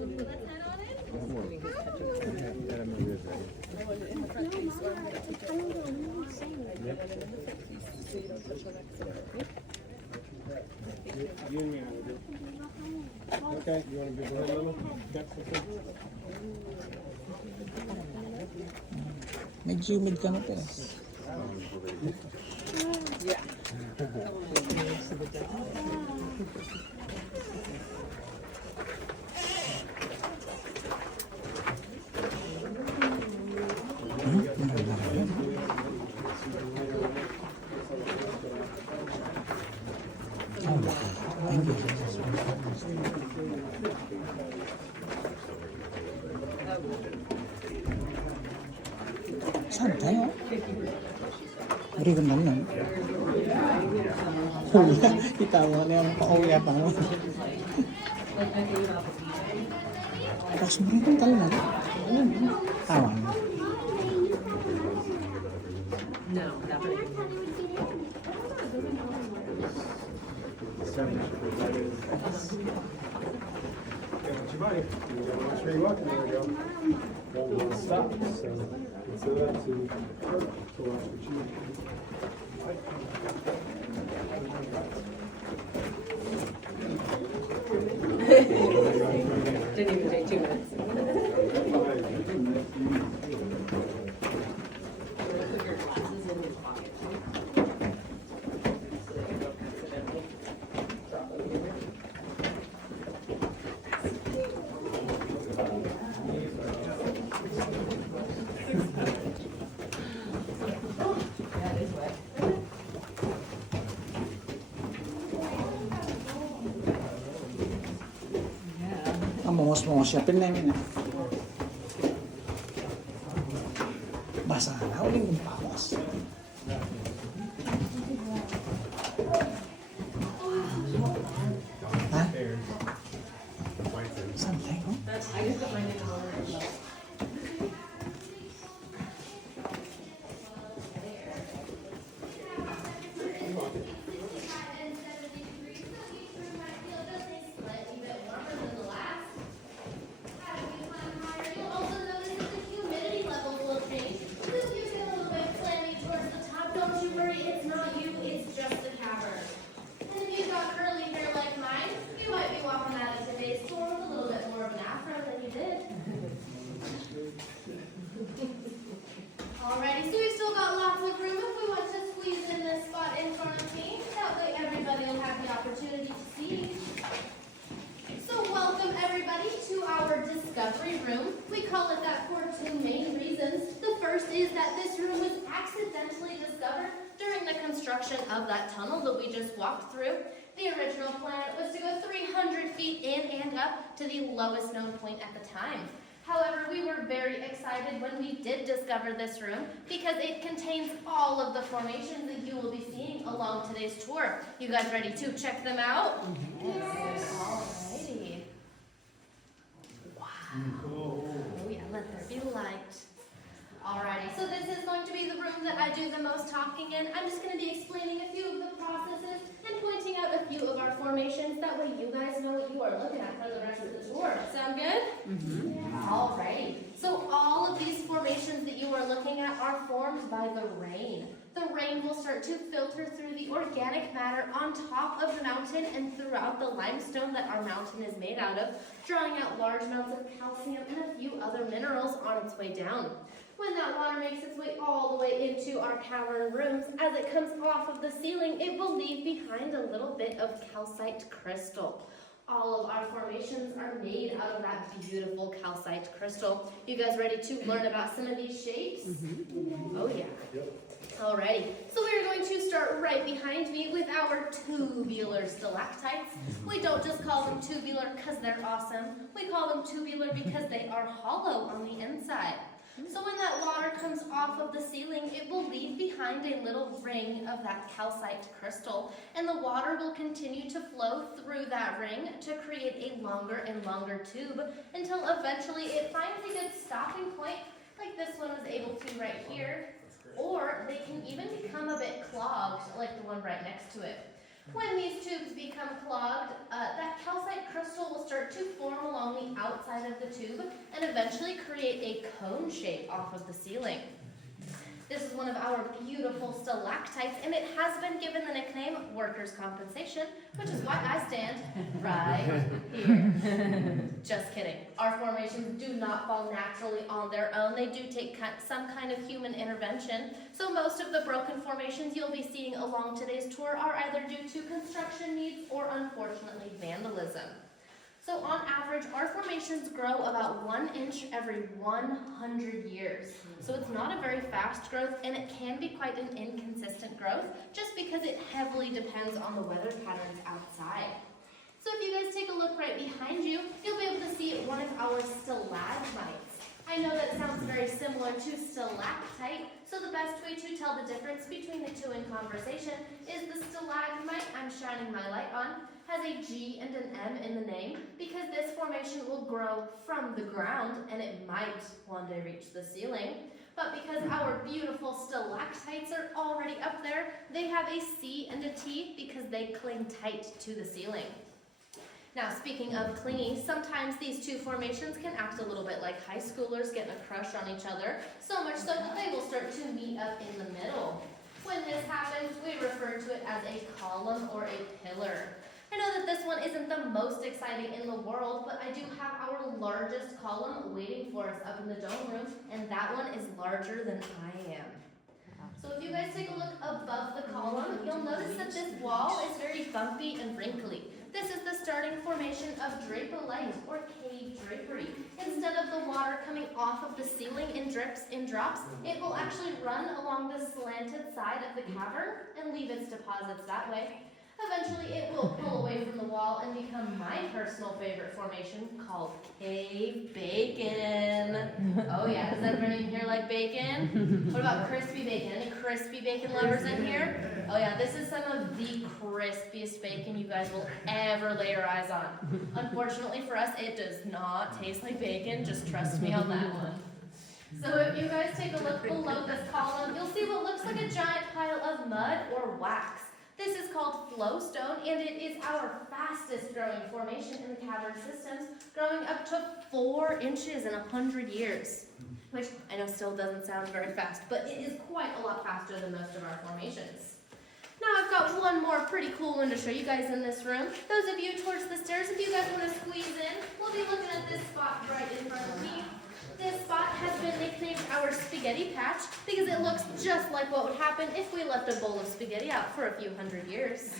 Let's head on in. Okay, you want to be a little? Medyo humid ka na, pero. Yeah. Thank you. Saan tayo? Very ganda lang. Kuya, itawa na yung pauwi pa mo. Tapos mo rin talo na. Tawa na. No, dapat. Stop. So that's to watch the cheese. Didn't even take 2 minutes. Ang mungos-mungos siya. Pinamin na. Basa na. Uling kong pawas. Ha? Saan tayo? I just put my name on it. Don't you worry, it's not you, it's just the cavern. And if you've got curly hair like mine, you might be walking out of today's tour with a little bit more of an afro than you did. Alrighty, so we've still got lots of room if we want to squeeze in this spot in front of me. That way everybody will have the opportunity to see. So welcome everybody to our discovery room. We call it that for 2 main reasons. The first is that this room was accidentally discovered during the construction of that tunnel that we just walked through. The original plan was to go 300 feet in and up to the lowest known point at the time. However, we were very excited when we did discover this room because it contains all of the formations that you will be seeing along today's tour. You guys ready to check them out? Yes. Alrighty. Wow. Oh yeah, let there be light. Alrighty, so this is going to be the room that I do the most talking in. I'm just going to be explaining a few of the processes and pointing out a few of our formations. That way you guys know what you are looking at for the rest of the tour. Sound good? Mm-hmm. Alrighty, so all of these formations that you are looking at are formed by the rain. The rain will start to filter through the organic matter on top of the mountain and throughout the limestone that our mountain is made out of, drawing out large amounts of calcium and a few other minerals on its way down. When that water makes its way all the way into our cavern rooms, as it comes off of the ceiling, it will leave behind a little bit of calcite crystal. All of our formations are made out of that beautiful calcite crystal. You guys ready to learn about some of these shapes? Mm-hmm. Oh yeah. Yep. Alrighty, so we're going to start right behind me with our tubular stalactites. We don't just call them tubular because they're awesome. We call them tubular because they are hollow on the inside. So when that water comes off of the ceiling, it will leave behind a little ring of that calcite crystal, and the water will continue to flow through that ring to create a longer and longer tube until eventually it finds a good stopping point, like this one was able to right here, or they can even become a bit clogged, like the one right next to it. When these tubes become clogged, that calcite crystal will start start to form along the outside of the tube and eventually create a cone shape off of the ceiling. This is one of our beautiful stalactites, and it has been given the nickname workers' compensation, which is why I stand right here. Just kidding. Our formations do not fall naturally on their own. They do take some kind of human intervention. So most of the broken formations you'll be seeing along today's tour are either due to construction needs or, unfortunately, vandalism. So on average, our formations grow about 1 inch every 100 years. So it's not a very fast growth, and it can be quite an inconsistent growth just because it heavily depends on the weather patterns outside. So if you guys take a look right behind you, you'll be able to see one of our stalagmites. I know that sounds very similar to stalactite, so the best way to tell the difference between the two in conversation is the stalagmite I'm shining my light on has a G and an M in the name because this formation will grow from the ground and it might one day reach the ceiling. But because our beautiful stalactites are already up there, they have a C and a T because they cling tight to the ceiling. Now, speaking of clingy, sometimes these two formations can act a little bit like high schoolers getting a crush on each other, so much so that they will start to meet up in the middle. When this happens, we refer to it as a column or a pillar. I know that this one isn't the most exciting in the world, but I do have our largest column waiting for us up in the dome room, and that one is larger than I am. So if you guys take a look above the column, you'll notice that this wall is very bumpy and wrinkly. This is the starting formation of drapolite, or cave drapery. Instead of the water coming off of the ceiling in drips and drops, it will actually run along the slanted side of the cavern and leave its deposits that way. Eventually, it will pull away from the wall and become my personal favorite formation called cave bacon. Oh yeah, does everybody in here like bacon? What about crispy bacon? Any crispy bacon lovers in here? Oh yeah, this is some of the crispiest bacon you guys will ever lay your eyes on. Unfortunately for us, it does not taste like bacon. Just trust me on that one. So if you guys take a look below this column, you'll see what looks like a giant pile of mud or wax. This is called flowstone, and it is our fastest growing formation in the cavern systems, growing up to 4 inches in 100 years, which I know still doesn't sound very fast, but it is quite a lot faster than most of our formations. Now I've got one more pretty cool one to show you guys in this room. Those of you towards the stairs, if you guys want to squeeze in, we'll be looking at this spot right in front of me. This spot has been nicknamed our spaghetti patch because it looks just like what would happen if we left a bowl of spaghetti out for a few hundred years.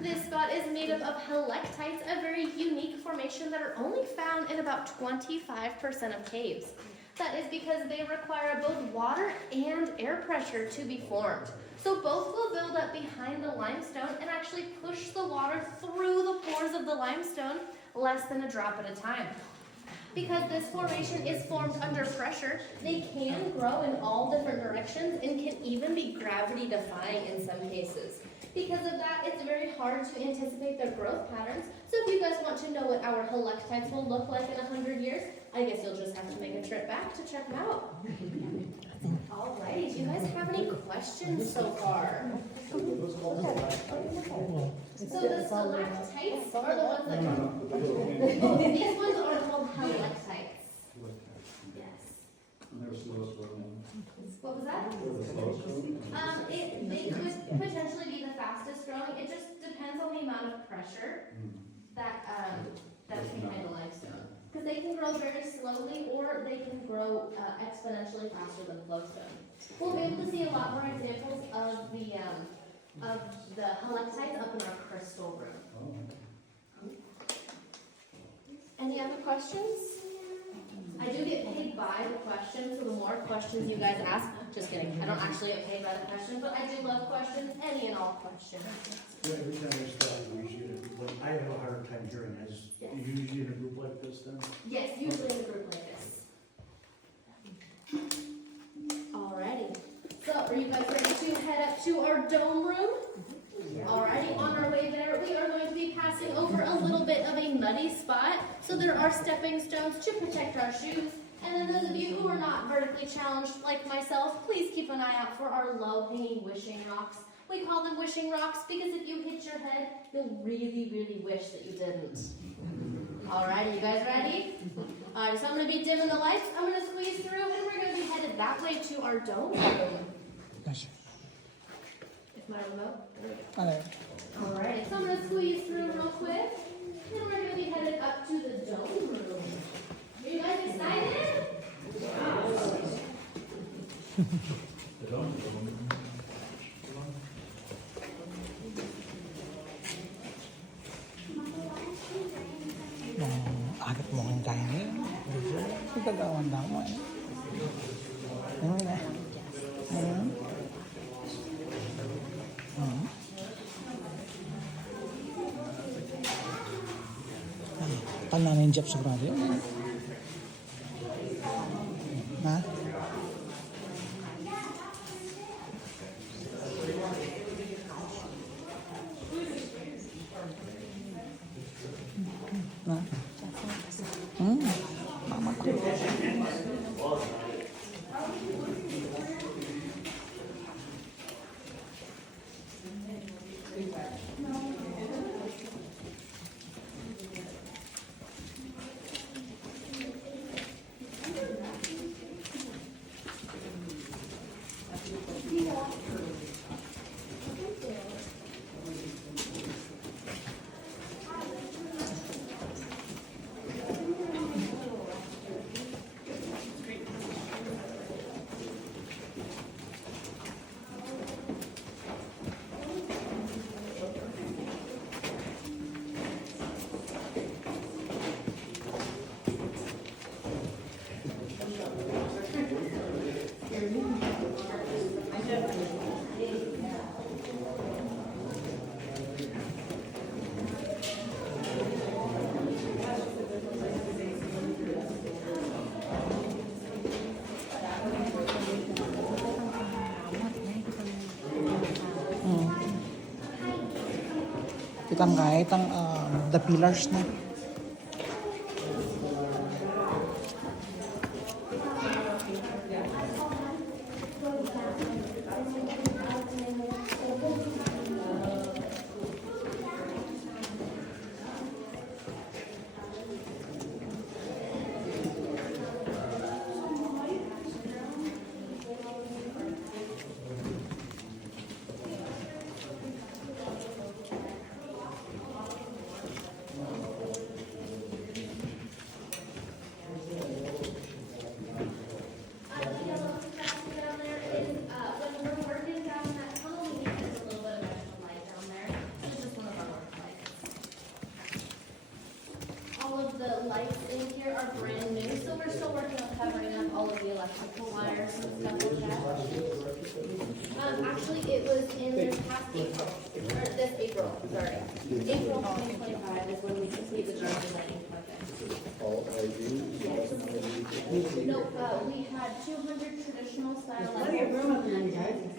This spot is made up of helictites, a very unique formation that are only found in about 25% of caves. That is because they require both water and air pressure to be formed. So both will build up behind the limestone and actually push the water through the pores of the limestone less than a drop at a time. Because this formation is formed under pressure, they can grow in all different directions and can even be gravity defying in some cases. Because of that, it's very hard to anticipate their growth patterns. So if you guys want to know what our helictites will look like in 100 years, I guess you'll just have to make a trip back to check them out. Alrighty, do you guys have any questions so far? So the stalactites are the ones that these ones are called helictites. Yes. What was that? They could potentially be the fastest growing. It just depends on the amount of pressure that's behind the limestone. Because they can grow very slowly or they can grow exponentially faster than flowstone. We'll be able to see a lot more examples of the helictites up in our crystal room. Any other questions? I do get paid by the question, so the more questions you guys ask, just kidding, I don't actually get paid by the question, but I do love questions, any and all questions. Yeah, every time I start, I have a hard time hearing. Are you usually in a group like this then? Yes, usually in a group like this. Alrighty. So, are you guys ready to head up to our dome room? Alrighty, on our way there, we are going to be passing over a little bit of a muddy spot. So there are stepping stones to protect our shoes. And then those of you who are not vertically challenged like myself, please keep an eye out for our low-hanging wishing rocks. We call them wishing rocks because if you hit your head, you'll really, really wish that you didn't. Alrighty, you guys ready? Alright, so I'm gonna be dimming the lights. I'm gonna squeeze through, and we're gonna be headed that way to our dome room. Yes. If my remote, there we go. Alright. Alright, so I'm gonna squeeze through real quick, and we're gonna be headed up to the dome room. Are you guys excited? Agad mo kang kaya niya. Gagawan na mo eh. Ano na? Ano? Kan namin job sigurado yun. Ha? Na? Mama ko. Kitang kahit ang the pillars na. Lights in here are brand new, so we're still working on covering up all of the electrical wires and stuff like that. Actually, it was in this past April, or this April, sorry. April 2025 is when we completed the driveway lighting project. No, we had 200 traditional style lights.